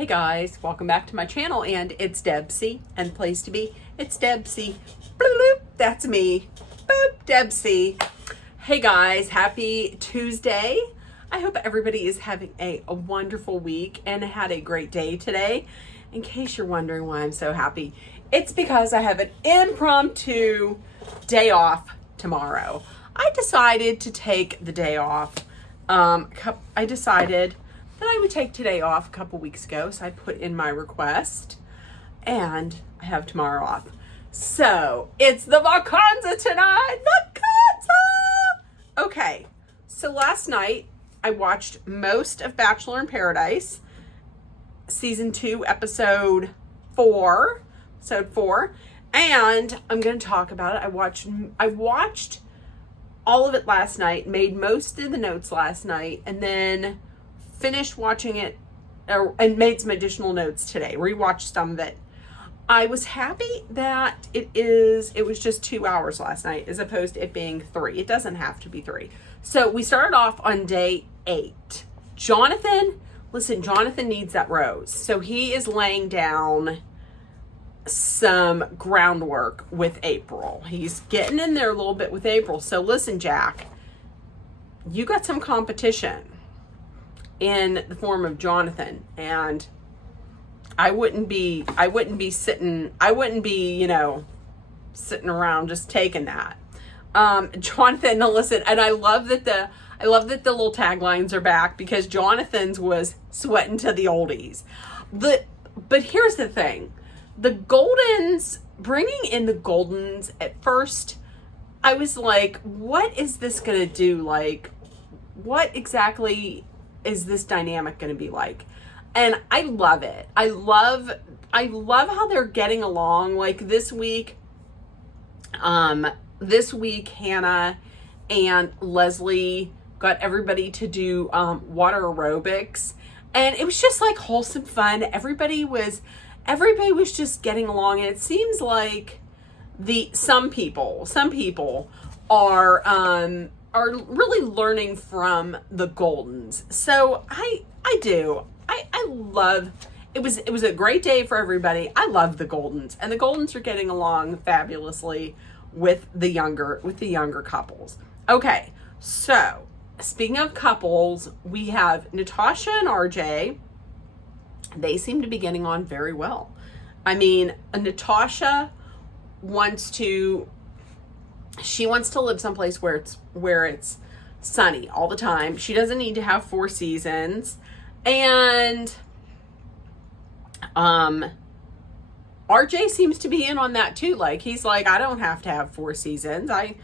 Hey guys, welcome back to my channel, and it's Debsy, and the place to be, it's Debsy. Bloop, bloop, that's me. Boop, Debsy. Hey guys, happy Tuesday. I hope everybody is having a wonderful week and had a great day today. In case you're wondering why I'm so happy, it's because I have an impromptu day off tomorrow. I decided to take the day off. I decided that I would take today off a couple weeks ago, so I put in my request, and I have tomorrow off. So it's the vacanza tonight, vacanza! Okay, so last night I watched most of Bachelor in Paradise, season 2, episode 4, and I'm going to talk about it. I watched all of it last night, made most of the notes last night, and then finished watching it and made some additional notes today, rewatched some of it. I was happy that it was just 2 hours last night as opposed to it being 3. It doesn't have to be 3. So we started off on day 8. Jonathan needs that rose. So he is laying down some groundwork with April. He's getting in there a little bit with April. So listen, Jack, you got some competition in the form of Jonathan, and I wouldn't be sitting around just taking that. Jonathan, now listen, and I love that the little taglines are back because Jonathan's was sweating to the oldies. But here's the thing. The Goldens, bringing in the Goldens at first, I was like, what is this going to do? Like, what exactly is this dynamic going to be like? And I love it. I love how they're getting along. Like this week, Hannah and Leslie got everybody to do water aerobics, and it was just like wholesome fun. Everybody was just getting along, and it seems like some people are really learning from the Goldens. So I love it. Was a great day for everybody. I love the Goldens, and the Goldens are getting along fabulously with the younger couples. Okay, so speaking of couples, we have Natasha and RJ. They seem to be getting on very well. I mean, Natasha wants to live someplace where it's sunny all the time. She doesn't need to have 4 seasons. And RJ seems to be in on that too. Like, he's like, I don't have to have 4 seasons. I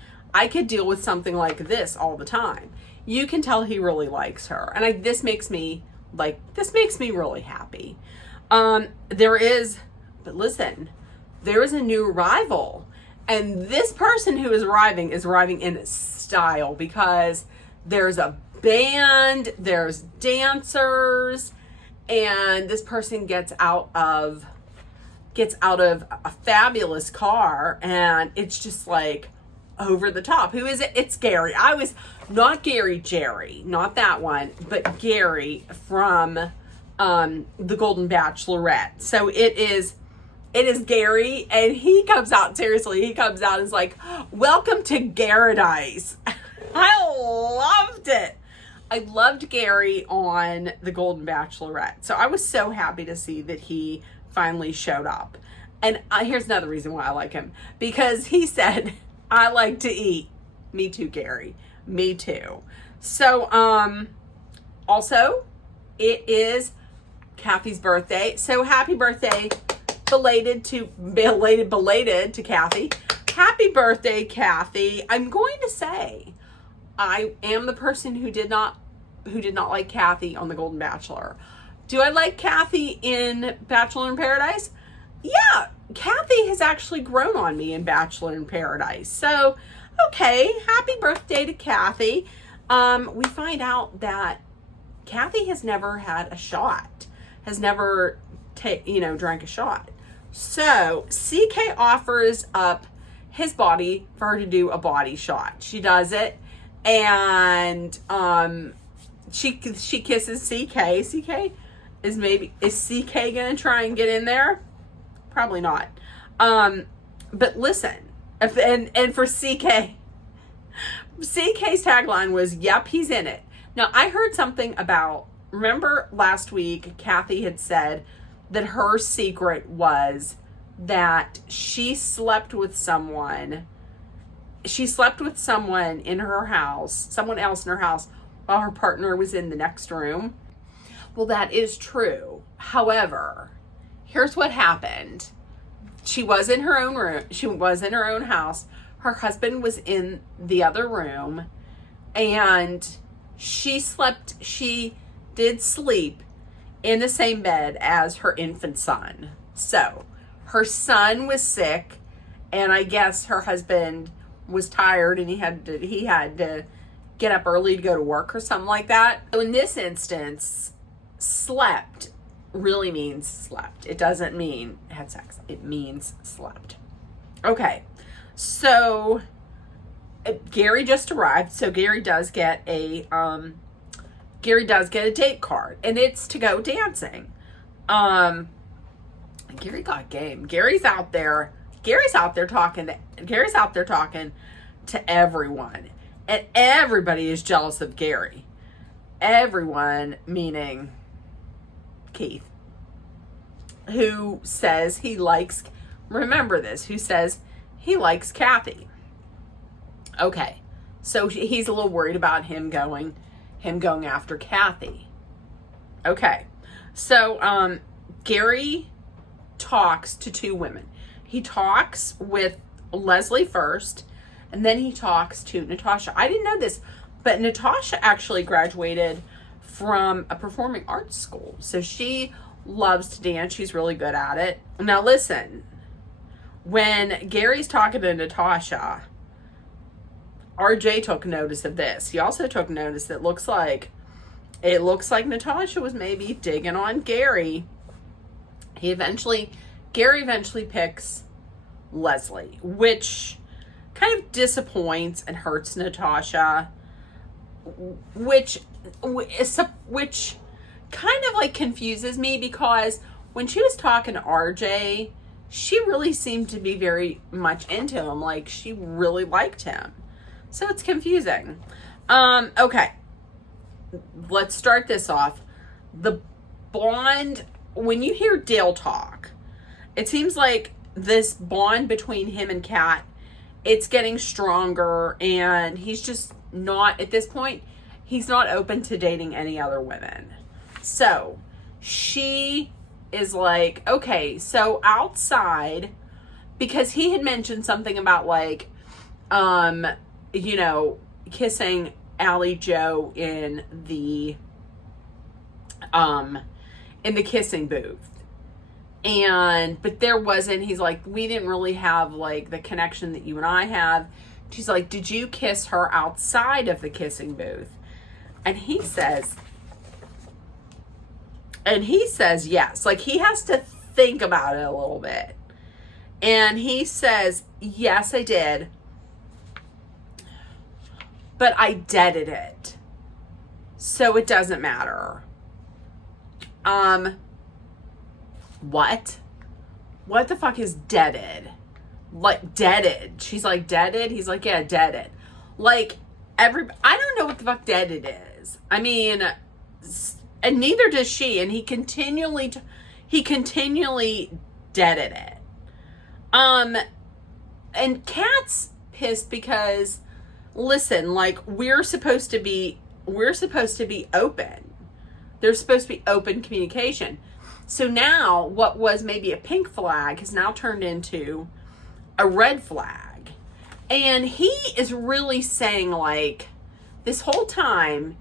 could deal with something like this all the time. You can tell he really likes her. And this makes me really happy. There is a new arrival. And this person who is arriving in style, because there's a band, there's dancers, and this person gets out of a fabulous car, and it's just like over the top. Who is it? It's Gary. Not Gary Jerry, not that one, but Gary from the Golden Bachelorette. So it is Gary, and he comes out and is like, welcome to Garadice. I loved it. I loved Gary on the Golden Bachelorette. So I was so happy to see that he finally showed up. And here's another reason why I like him. Because he said, I like to eat. Me too, Gary. Me too. So, also, it is Kathy's birthday. So happy birthday. Belated to Kathy. Happy birthday, Kathy. I'm going to say I am the person who did not like Kathy on the Golden Bachelor. Do I like Kathy in Bachelor in Paradise? Yeah, Kathy has actually grown on me in Bachelor in Paradise. So, okay, happy birthday to Kathy. We find out that Kathy has never had a shot, has never drank a shot. So CK offers up his body for her to do a body shot. She does it, and she kisses CK. CK is CK gonna try and get in there? Probably not. But listen, and for CK's tagline was, "Yep, he's in it." Now, I heard something about, remember last week, Kathy had said that her secret was that she slept with someone in her house, someone else in her house, while her partner was in the next room. Well, that is true. However, here's what happened. She was in her own room. She was in her own house. Her husband was in the other room, and she did sleep in the same bed as her infant son. So her son was sick, and I guess her husband was tired and he had to get up early to go to work or something like that. So in this instance, slept really means slept. It doesn't mean had sex. It means slept. Okay. So Gary just arrived. So Gary does get a date card, and it's to go dancing. Gary got game. Gary's out there talking to everyone, and everybody is jealous of Gary. Everyone, meaning Keith, who says he likes, remember this, who says he likes Kathy. Okay, so he's a little worried about him going after Kathy. Okay, so Gary talks to two women. He talks with Leslie first, and then he talks to Natasha. I didn't know this, but Natasha actually graduated from a performing arts school. So she loves to dance. She's really good at it. Now listen, when Gary's talking to Natasha, RJ took notice of this. He also took notice that it looks like Natasha was maybe digging on Gary. Gary eventually picks Leslie, which kind of disappoints and hurts Natasha, which kind of like confuses me, because when she was talking to RJ, she really seemed to be very much into him. Like, she really liked him. So it's confusing. Okay. Let's start this off. The bond, when you hear Dale talk, it seems like this bond between him and Kat, it's getting stronger, and he's just not, at this point, he's not open to dating any other women. So she is like, okay, so outside, because he had mentioned something about like, kissing Allie Joe in the kissing booth. But there wasn't, he's like, we didn't really have like the connection that you and I have. She's like, did you kiss her outside of the kissing booth? And he says yes. Like, he has to think about it a little bit. And he says, yes, I did. But I deaded it. So it doesn't matter. What? What the fuck is deaded? Like, deaded. She's like, deaded? He's like, yeah, deaded. Like, I don't know what the fuck deaded is. I mean, and neither does she. And he continually deaded it. And Kat's pissed because, listen, like, we're supposed to be open. There's supposed to be open communication. So now what was maybe a pink flag has now turned into a red flag. And he is really saying, like, this whole time,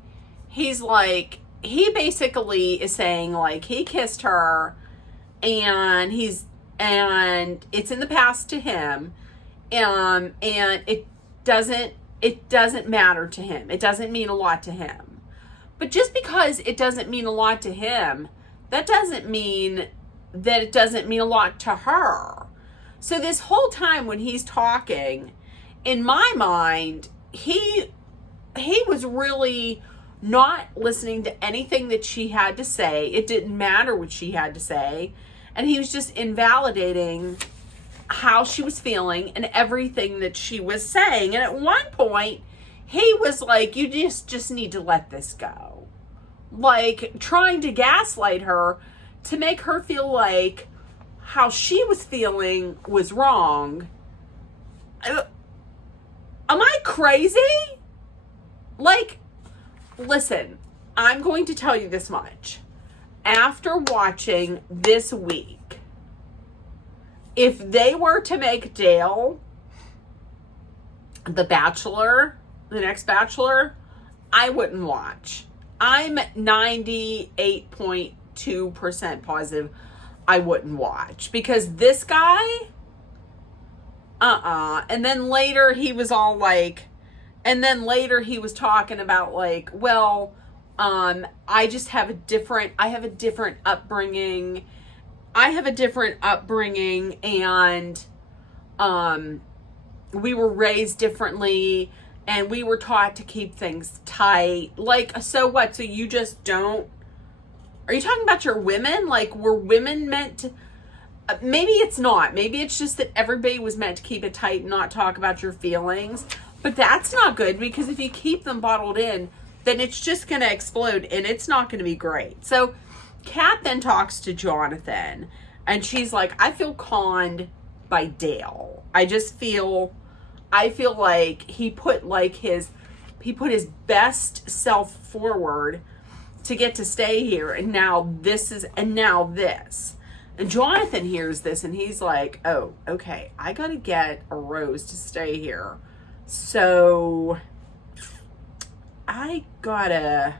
he's like, he basically is saying, like, he kissed her and it's in the past to him. And it doesn't matter to him. It doesn't mean a lot to him. But just because it doesn't mean a lot to him, that doesn't mean that it doesn't mean a lot to her. So this whole time when he's talking, in my mind, he was really not listening to anything that she had to say. It didn't matter what she had to say. And he was just invalidating how she was feeling and everything that she was saying. And at one point, he was like, you just need to let this go. Like, trying to gaslight her to make her feel like how she was feeling was wrong. Am I crazy? Like, listen, I'm going to tell you this much. After watching this week, if they were to make Dale the Bachelor, the next Bachelor, I wouldn't watch. I'm 98.2% positive I wouldn't watch, because this guy, and then later he was all like, and then later he was talking about like, well, I have a different upbringing. And, we were raised differently, and we were taught to keep things tight. Like, so what? So you just don't, are you talking about your women? Like, were women meant to, maybe it's not. Maybe it's just that everybody was meant to keep it tight and not talk about your feelings. But that's not good, because if you keep them bottled in, then it's just going to explode, and it's not going to be great. So Kat then talks to Jonathan, and she's like, I feel conned by Dale. I feel like he put his best self forward to get to stay here, and now this. And Jonathan hears this, and he's like, oh, okay, I gotta get a Rose to stay here. So I gotta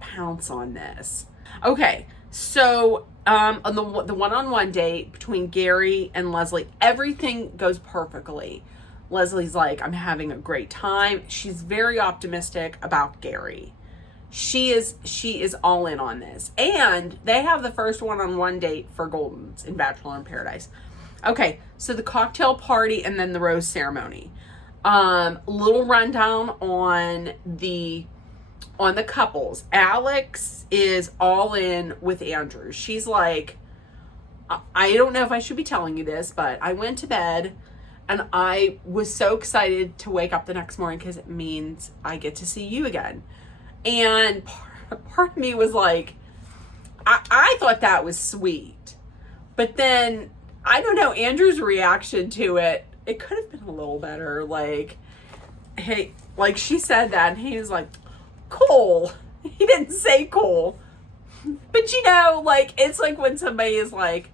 pounce on this. Okay, so on the one-on-one date between Gary and Leslie, everything goes perfectly. Leslie's like, I'm having a great time. She's very optimistic about Gary. She is all in on this. And they have the first one-on-one date for Goldens in Bachelor in Paradise. Okay, so the cocktail party and then the rose ceremony. Little rundown on the couples. Alex is all in with Andrew. She's like, I don't know if I should be telling you this, but I went to bed and I was so excited to wake up the next morning because it means I get to see you again. And part of me was like, I thought that was sweet. But then, I don't know, Andrew's reaction to it, it could have been a little better. Like, hey, like she said that and he was like, cool. He didn't say cool. But you know, like, it's like when somebody is like,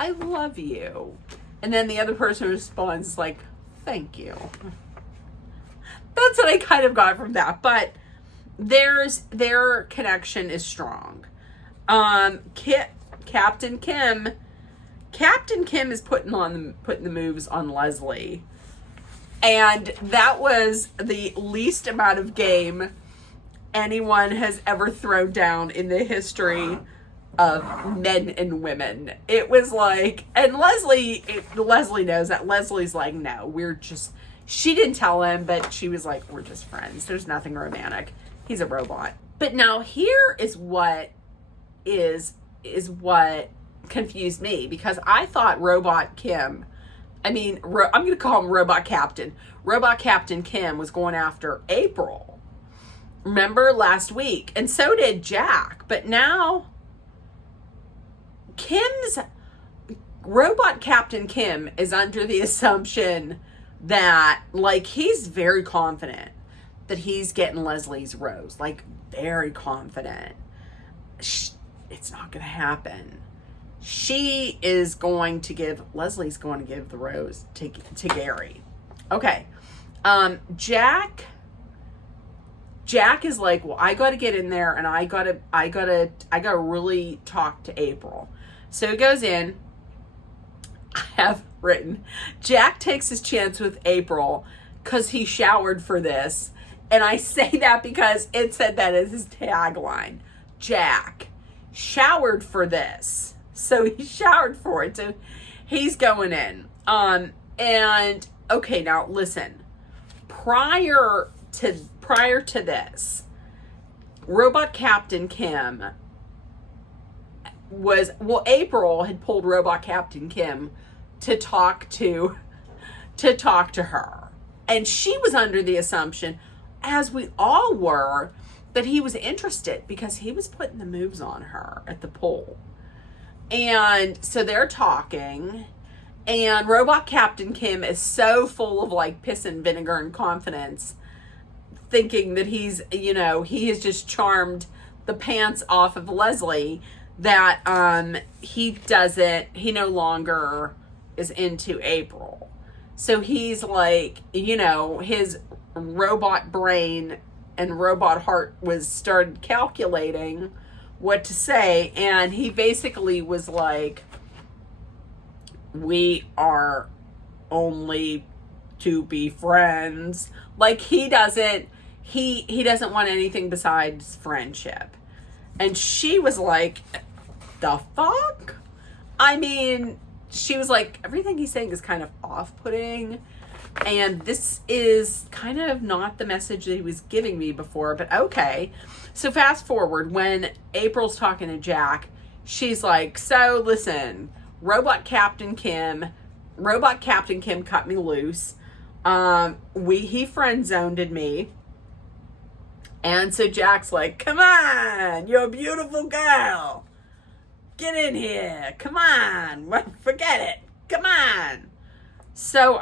I love you. And then the other person responds like, thank you. That's what I kind of got from that. But their connection is strong. Captain Kim is putting the moves on Leslie. And that was the least amount of game anyone has ever thrown down in the history of men and women. It was like, and Leslie knows that. Leslie's like, no, she didn't tell him, but she was like, we're just friends. There's nothing romantic. He's a robot. But now here is what confused me, because I thought I'm going to call him Robot Captain. Robot Captain Kim was going after April. Remember last week? And so did Jack. But now Robot Captain Kim is under the assumption that, like, he's very confident that he's getting Leslie's rose. Like, very confident. It's not going to happen. Leslie's going to give the rose to Gary. Okay. Jack is like, well, I got to get in there and I got to really talk to April. So he goes in. I have written, Jack takes his chance with April because he showered for this. And I say that because it said that as his tagline. Jack showered for this. So he showered for it. So he's going in. And okay, now listen. Prior prior to this, Robot Captain Kim April had pulled Robot Captain Kim to talk to her. And she was under the assumption, as we all were, that he was interested because he was putting the moves on her at the pool. And so they're talking, and Robot Captain Kim is so full of like piss and vinegar and confidence, thinking that he's, he has just charmed the pants off of Leslie, that he no longer is into April. So he's like, his robot brain and robot heart started calculating what to say, and he basically was like, we are only to be friends. Like he doesn't want anything besides friendship. And she was like, the fuck? I mean, she was like, everything he's saying is kind of off-putting, and this is kind of not the message that he was giving me before, but okay. So fast forward, when April's talking to Jack, she's like, so listen, Robot Captain Kim cut me loose. He friend-zoned me. And so Jack's like, come on, you're a beautiful girl. Get in here. Come on. Forget it. Come on. So,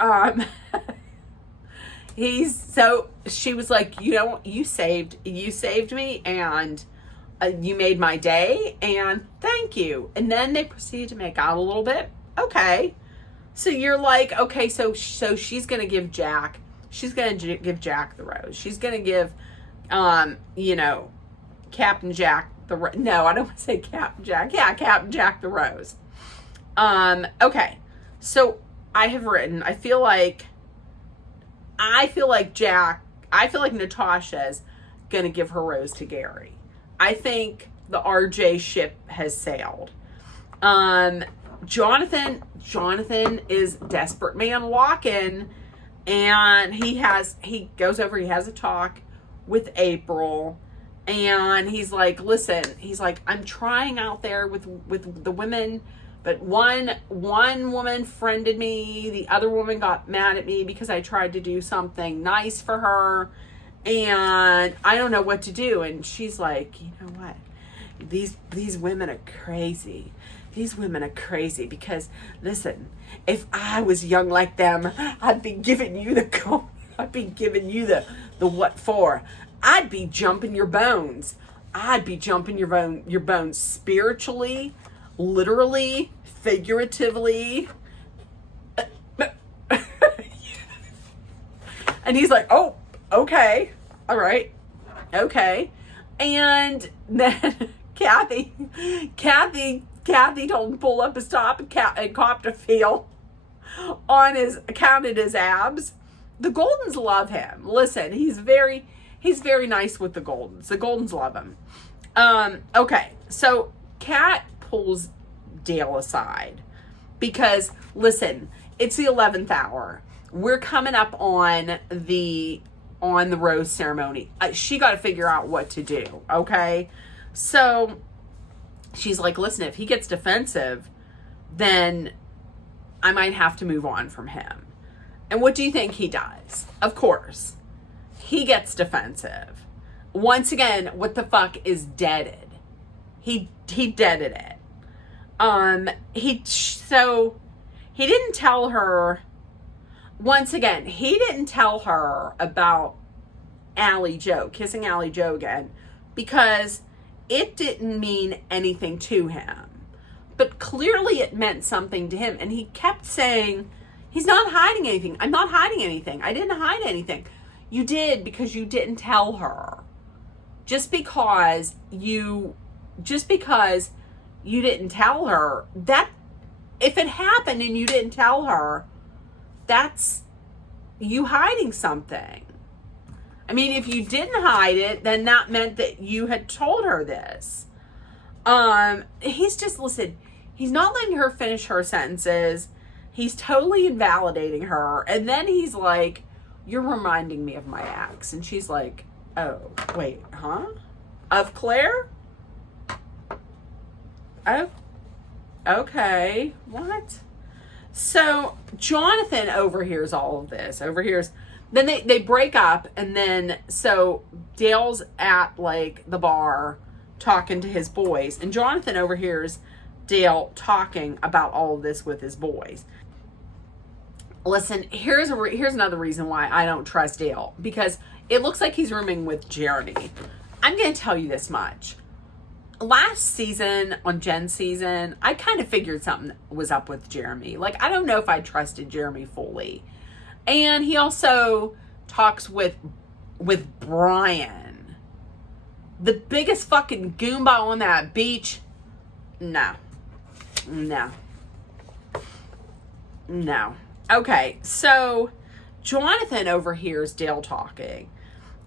she was like, you saved me, and you made my day, and thank you. And then they proceeded to make out a little bit. Okay. So you're like, okay, so she's going to give Jack the rose. She's going to give, Captain Jack no, I don't want to say Captain Jack. Yeah, Captain Jack the rose. Okay. So I have written, I feel like Natasha's going to give her rose to Gary. I think the RJ ship has sailed. Jonathan is desperate man walking, and he has a talk with April, and he's like, listen, I'm trying out there with the women, but one woman friended me, the other woman got mad at me because I tried to do something nice for her, and I don't know what to do. And she's like, you know what? These women are crazy. These women are crazy because, listen, if I was young like them, I'd be giving you the what for. I'd be jumping your bones. I'd be jumping your bones spiritually, literally, figuratively. And he's like, oh, okay. All right. Okay. And then Kathy told him to pull up his top and copped a feel on counted his abs. The Goldens love him. Listen, he's very nice with the Goldens. The Goldens love him. Okay, so Kat pulls Dale aside because, listen, it's the 11th hour. We're coming up on the rose ceremony. She got to figure out what to do, okay? So she's like, listen, if he gets defensive, then I might have to move on from him. And what do you think he does? Of course, he gets defensive. Once again, what the fuck is deaded? He deaded it. He didn't tell her. Once again, he didn't tell her about kissing Allie Joe again, because it didn't mean anything to him. But clearly it meant something to him. And he kept saying, he's not hiding anything. I'm not hiding anything. I didn't hide anything. You did, because you didn't tell her. Just because you didn't tell her, that if it happened and you didn't tell her, that's you hiding something. I mean, if you didn't hide it, then that meant that you had told her this. Listen, he's not letting her finish her sentences. He's totally invalidating her. And then he's like, you're reminding me of my ex. And she's like, Oh, wait, huh? Of Claire? Oh, okay. What? So Jonathan overhears all of this. Then they break up, and then so Dale's at like the bar talking to his boys, and Jonathan overhears Dale talking about all of this with his boys. Listen, here's another reason why I don't trust Dale, because it looks like he's rooming with Jeremy. I'm going to tell you this much. Last season, on Jen's season, I kind of figured something was up with Jeremy. Like, I don't know if I trusted Jeremy fully. And he also talks with Brian. The biggest fucking Goomba on that beach. No. Okay, so Jonathan overhears Dale talking.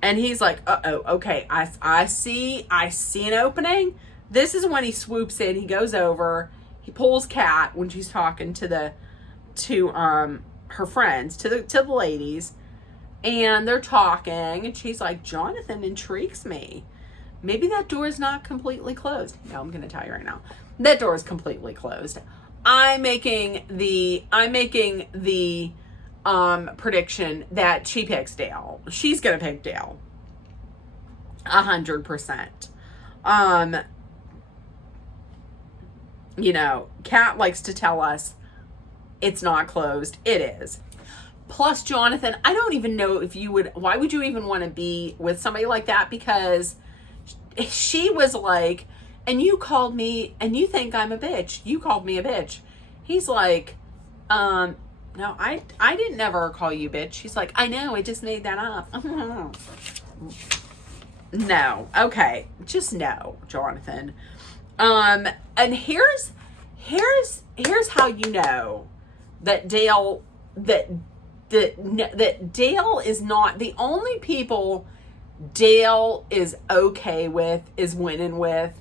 And he's like, okay, I see an opening. This is when he swoops in. He goes over. He pulls Kat when she's talking to her friends, to the ladies, and they're talking, and she's like, Jonathan intrigues me. Maybe that door is not completely closed. No, I'm going to tell you right now. That door is completely closed. I'm making the prediction that she picks Dale. She's gonna pick Dale. 100%. Kat likes to tell us it's not closed. It is. Plus, Jonathan, I don't even know why would you even want to be with somebody like that? Because she was like, and you called me, and you think I'm a bitch. You called me a bitch. He's like, no, I didn't never call you bitch. She's like, I know, I just made that up. No. Okay. Just no, Jonathan. And here's how you know that Dale is not the only people Dale is okay with, is winning with,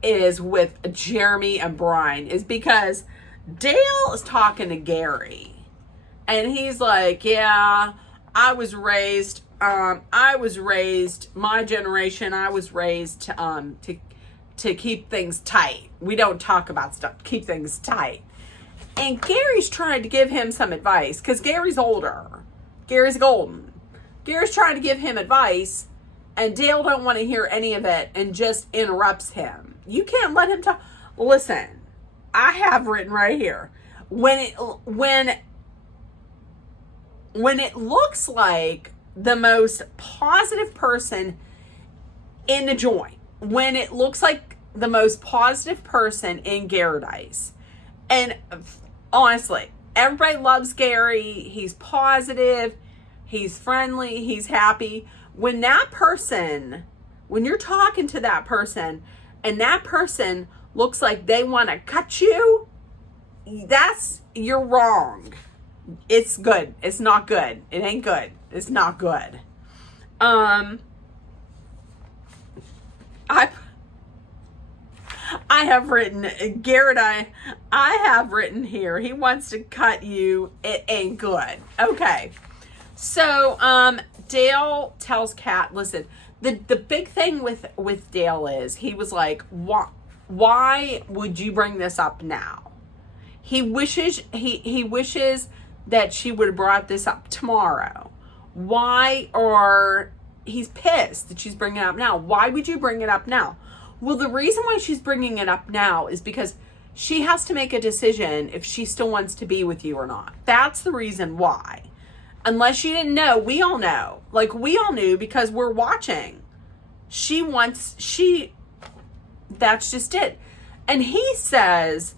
is with Jeremy and Brian, is because Dale is talking to Gary. And he's like, yeah, my generation, I was raised to keep things tight. We don't talk about stuff, keep things tight. And Gary's trying to give him some advice, because Gary's older. Gary's golden. Gary's trying to give him advice, and Dale don't want to hear any of it and just interrupts him. You can't let him talk. Listen, I have written right here, when it looks like the most positive person in the joint, when it looks like the most positive person in Garadice, and honestly, everybody loves Gary, he's positive, he's friendly, he's happy. When you're talking to that person, and that person looks like they want to cut you, you're wrong. It's good. It's not good. It ain't good. It's not good. I have written, Garrett, I have written here, he wants to cut you. It ain't good. Okay. So, Dale tells Kat, listen, the big thing with Dale is, he was like, why would you bring this up now? He wishes that she would have brought this up tomorrow. Why? Or he's pissed that she's bringing it up now. Why would you bring it up now? Well, the reason why she's bringing it up now is because she has to make a decision if she still wants to be with you or not. That's the reason why. Unless you didn't know, we all know. Like, we all knew because we're watching. That's just it. And he says,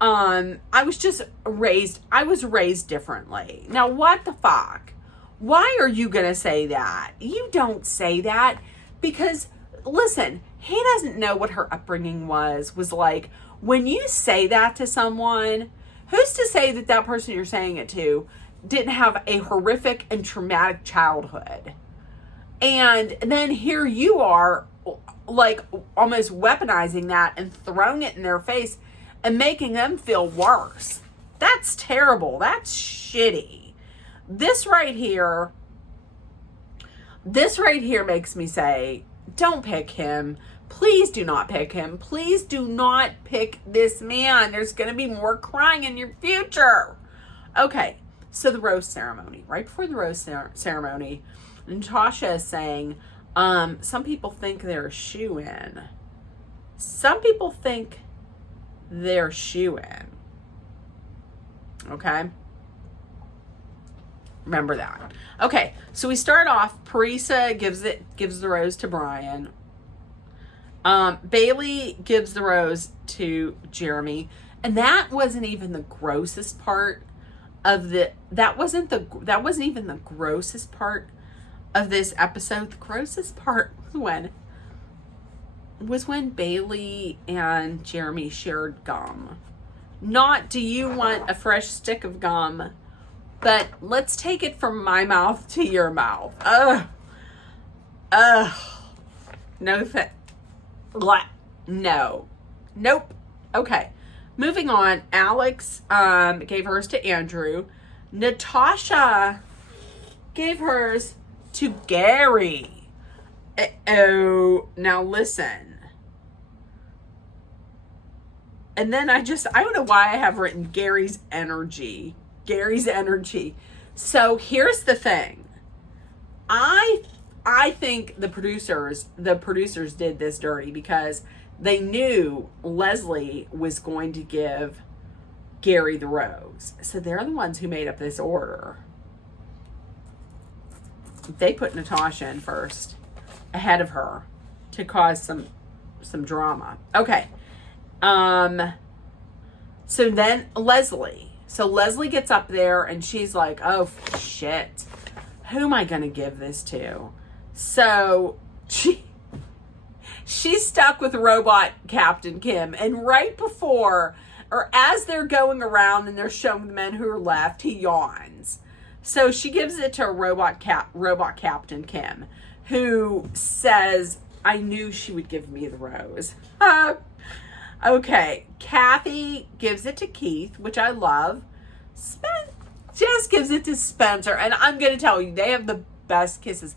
I was raised differently. Now, what the fuck? Why are you going to say that? You don't say that because, listen, he doesn't know what her upbringing was like. When you say that to someone, who's to say that person you're saying it to didn't have a horrific and traumatic childhood? And then here you are, like, almost weaponizing that and throwing it in their face and making them feel worse. That's terrible. That's shitty. This right here, This right here makes me say, don't pick him. Please do not pick him. Please do not pick this man. There's going to be more crying in your future. Okay, so the rose ceremony. Right before the rose ceremony, Natasha is saying, some people think they're a shoo-in. Some people think they're shoo-in. Okay? Remember that. Okay, so we start off, Parisa gives the rose to Brian. Bailey gives the rose to Jeremy. And that wasn't even the grossest part of that wasn't even the grossest part of this episode. The grossest part was when Bailey and Jeremy shared gum. Not, do you want a fresh stick of gum? But let's take it from my mouth to your mouth. No. No. Nope. Okay. Moving on. Alex gave hers to Andrew. Natasha gave hers to Gary. Oh, now listen. And then I don't know why I have written Gary's energy. Gary's energy. So here's the thing. I think the producers did this dirty because they knew Leslie was going to give Gary the rose. So they're the ones who made up this order. They put Natasha in first, ahead of her, to cause some drama. Okay. So then Leslie. So Leslie gets up there and she's like, oh, shit. Who am I going to give this to? So she's stuck with Robot Captain Kim. And right before, or as they're going around and they're showing the men who are left, he yawns. So she gives it to Robot Captain Kim, who says, I knew she would give me the rose. Okay, Kathy gives it to Keith, which I love. Jess gives it to Spencer, and I'm going to tell you, they have the best kisses.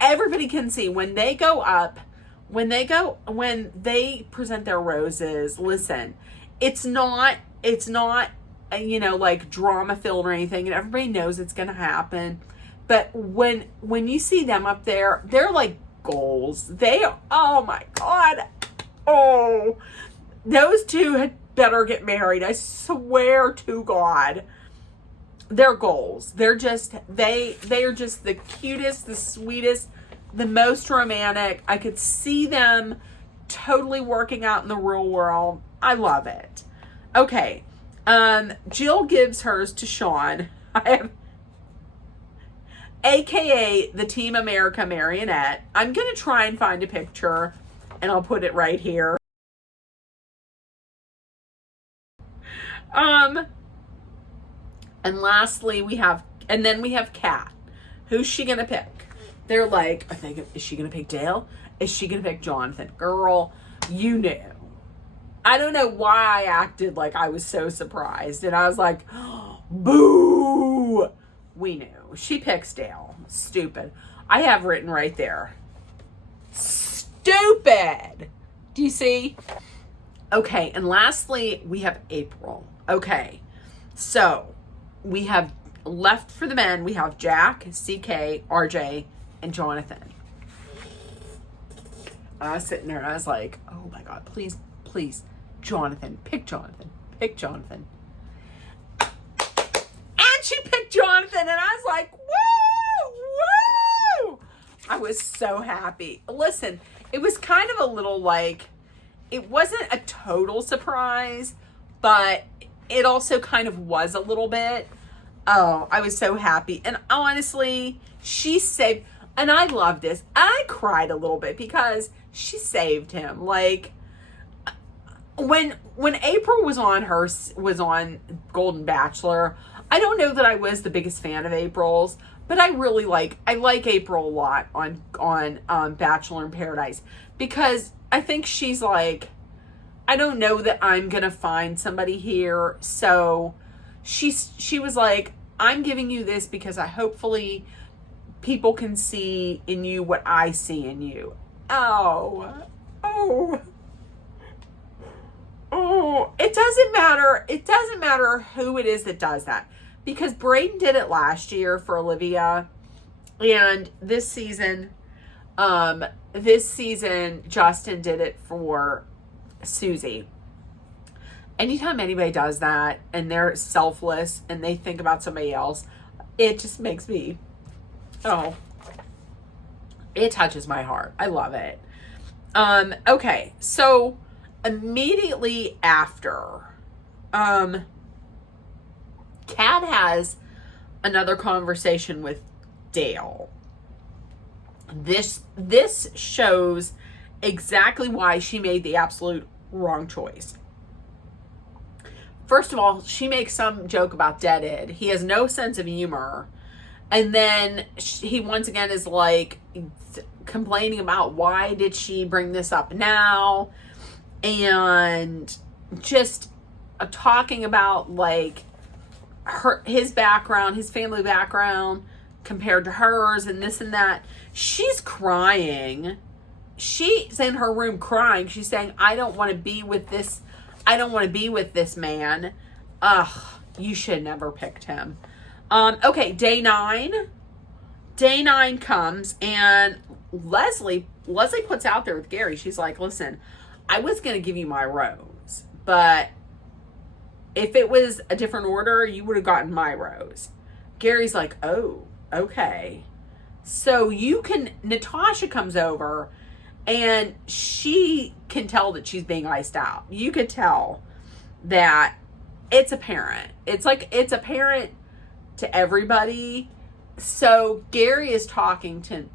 Everybody can see when they go up, when they present their roses, listen, it's not, like drama filled or anything, and everybody knows it's going to happen. But when you see them up there, they're like goals. Oh my God. Oh, those two had better get married. I swear to God. They're goals. They are just the cutest, the sweetest, the most romantic. I could see them totally working out in the real world. I love it. Okay. Jill gives hers to Sean. AKA the Team America marionette. I'm going to try and find a picture and I'll put it right here. And lastly, we have Kat. Who's she gonna pick? They're like, is she gonna pick Dale? Is she gonna pick Jonathan? Girl, you knew. I don't know why I acted like I was so surprised. And I was like, oh, boo! We knew. She picks Dale. Stupid. I have written right there. Stupid! Do you see? Okay, and lastly, we have April. Okay, so we have left for the men, we have Jack, CK, RJ, and Jonathan. I was sitting there and I was like, oh my God, please, Jonathan, pick Jonathan. And she picked Jonathan, and I was like, woo! I was so happy. Listen, it was kind of a little like, it wasn't a total surprise, but it also kind of was a little bit. Oh, I was so happy. And honestly, she saved, and I love this. I cried a little bit because she saved him. Like, when April was on Golden Bachelor, I don't know that I was the biggest fan of April's, but I like April a lot on Bachelor in Paradise, because I think she's like, I don't know that I'm gonna find somebody here. So she was like, I'm giving you this because I hopefully people can see in you what I see in you. Oh, it doesn't matter. It doesn't matter who it is that does that, because Braden did it last year for Olivia, and this season Justin did it for Susie. Anytime anybody does that and they're selfless and they think about somebody else, it just makes me, it touches my heart. I love it. Okay, so immediately after, Kat has another conversation with Dale. This shows exactly why she made the absolute wrong choice. First of all, she makes some joke about Deadhead. He has no sense of humor. And then he once again is like complaining about why did she bring this up now, and just talking about like his background, his family background compared to hers, and this and that. She's crying. She's in her room crying. She's saying, I don't want to be with this man. Ugh, you should never picked him. Okay, day 9. Day 9 comes, and Leslie puts out there with Gary. She's like, listen, I was going to give you my rose, but if it was a different order, you would have gotten my rose. Gary's like, oh, okay. So Natasha comes over, and she can tell that she's being iced out. You could tell that it's apparent. It's apparent to everybody. So Gary is talking to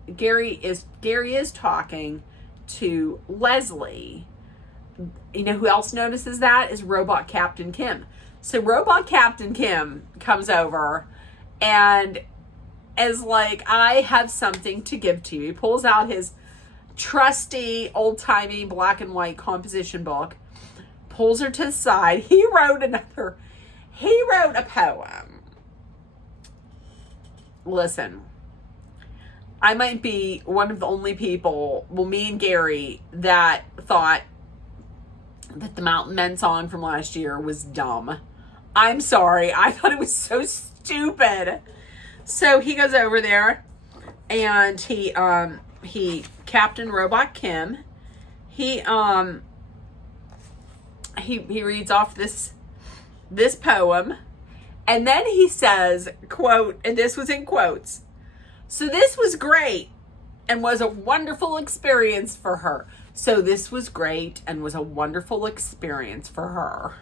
Leslie. You know who else notices that is Robot Captain Kim. So Robot Captain Kim comes over and is like, I have something to give to you. He pulls out his trusty old-timey black and white composition book, pulls her to the side. He wrote a poem. Listen, I might be one of the only people, me and Gary, that thought that the Mountain Men song from last year was dumb. I'm sorry. I thought it was so stupid. So he goes over there and he Captain Robot Kim, he reads off this poem, and then he says, quote, and this was in quotes, so this was great and was a wonderful experience for her. So this was great and was a wonderful experience for her.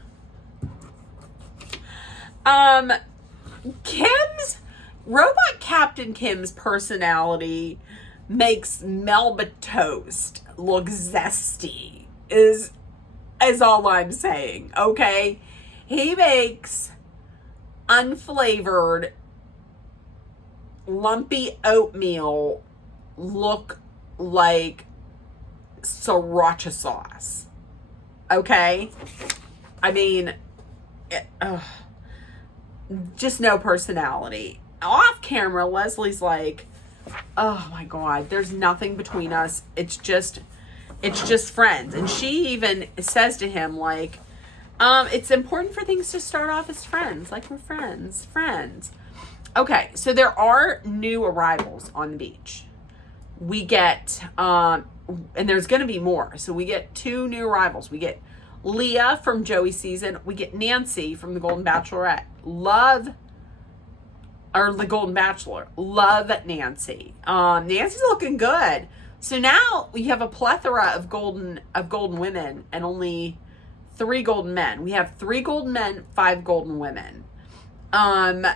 Robot Captain Kim's personality makes Melba Toast look zesty, is all I'm saying, okay? He makes unflavored, lumpy oatmeal look like sriracha sauce, okay? I mean, just no personality. Off camera, Leslie's like, oh my God, there's nothing between us. It's just friends. And she even says to him, like, it's important for things to start off as friends. Like, we're friends. Okay, so there are new arrivals on the beach. We get, and there's going to be more. So we get 2 new arrivals. We get Leah from Joey's season. We get Nancy from the Golden Bachelorette. The Golden Bachelor. Love Nancy. Nancy's looking good. So now we have a plethora of golden women and only 3 golden men. We have 3 golden men, 5 golden women. And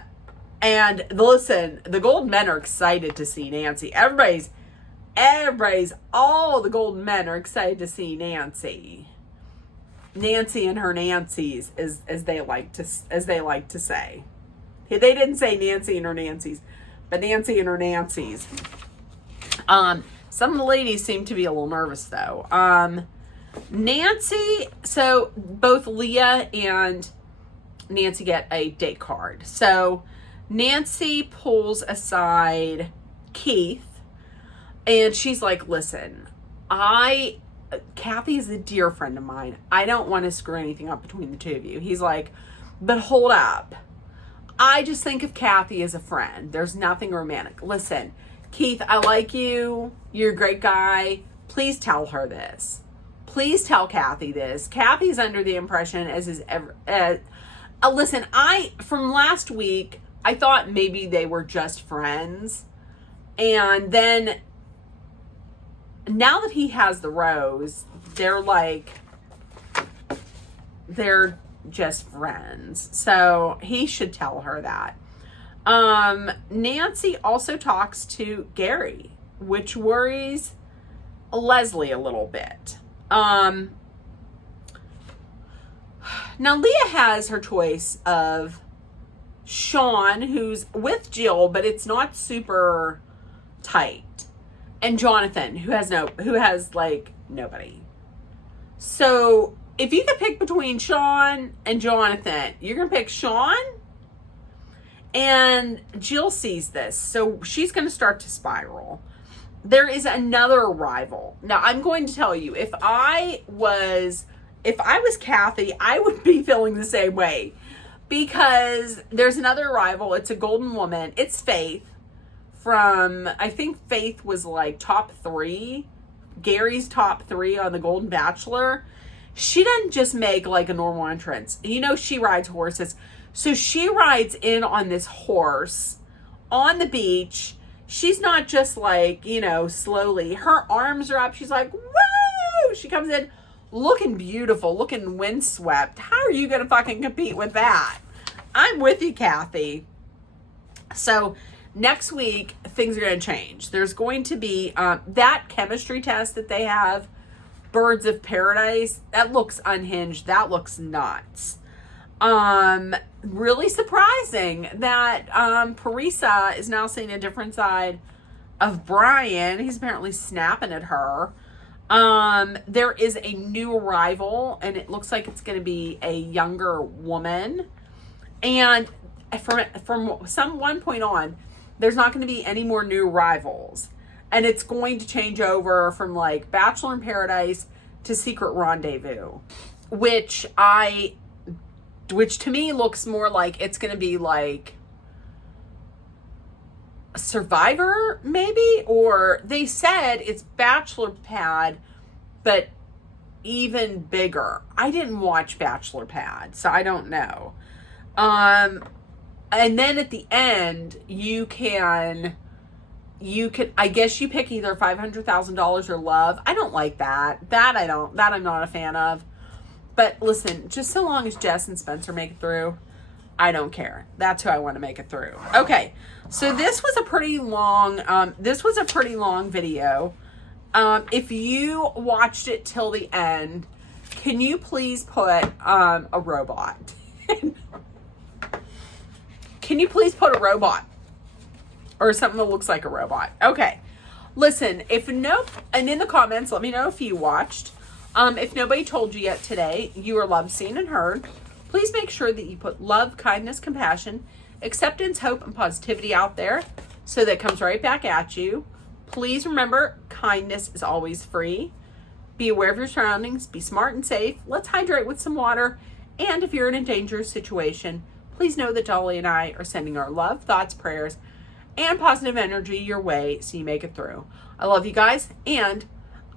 listen, the golden men are excited to see Nancy. All the golden men are excited to see Nancy. Nancy and her Nancys, as they like to say. They didn't say Nancy and her Nancys, but Nancy and her Nancys. Some of the ladies seem to be a little nervous though. Nancy, so both Leah and Nancy get a date card. So Nancy pulls aside Keith, and she's like, listen, Kathy is a dear friend of mine. I don't want to screw anything up between the two of you. He's like, but hold up. I just think of Kathy as a friend. There's nothing romantic. Listen, Keith, I like you. You're a great guy. Please tell her this. Please tell Kathy this. Kathy's under the impression listen, from last week, I thought maybe they were just friends. And then now that he has the rose, they're just friends. So he should tell her that. Nancy also talks to Gary, which worries Leslie a little bit. Now Leah has her choice of Sean, who's with Jill, but it's not super tight, and Jonathan, who has nobody. So if you could pick between Sean and Jonathan, you're gonna pick Sean. And Jill sees this, so she's gonna start to spiral. There is another rival. Now I'm going to tell you, if I was Kathy, I would be feeling the same way, because there's another rival. It's a golden woman. It's Faith. I think Faith was like top 3, Gary's top 3 on the Golden Bachelor. She doesn't just make like a normal entrance. She rides horses. So she rides in on this horse on the beach. She's not just like, slowly. Her arms are up. She's like, woo! She comes in looking beautiful, looking windswept. How are you going to fucking compete with that? I'm with you, Kathy. So next week, things are going to change. There's going to be that chemistry test that they have, Birds of Paradise. That looks unhinged. That looks nuts. Really surprising that Parisa is now seeing a different side of Brian. He's apparently snapping at her. There is a new arrival, and it looks like it's going to be a younger woman. And from one point on, there's not going to be any more new rivals. And it's going to change over from like Bachelor in Paradise to Secret Rendezvous, which to me looks more like it's going to be like Survivor, maybe, or they said it's Bachelor Pad, but even bigger. I didn't watch Bachelor Pad, so I don't know. And then at the end, you can, I guess you pick either $500,000 or love. I don't like that. That I'm not a fan of. But listen, just so long as Jess and Spencer make it through, I don't care. That's who I want to make it through. Okay, so this was a pretty long video. If you watched it till the end, can you please put a robot? Can you please put a robot or something that looks like a robot? Okay, listen. And in the comments, let me know if you watched. If nobody told you yet today, you are loved, seen, and heard. Please make sure that you put love, kindness, compassion, acceptance, hope, and positivity out there so that it comes right back at you. Please remember, kindness is always free. Be aware of your surroundings. Be smart and safe. Let's hydrate with some water. And if you're in a dangerous situation, please know that Dolly and I are sending our love, thoughts, prayers, and positive energy your way so you make it through. I love you guys, and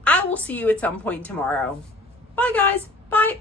I will see you at some point tomorrow. Bye, guys. Bye.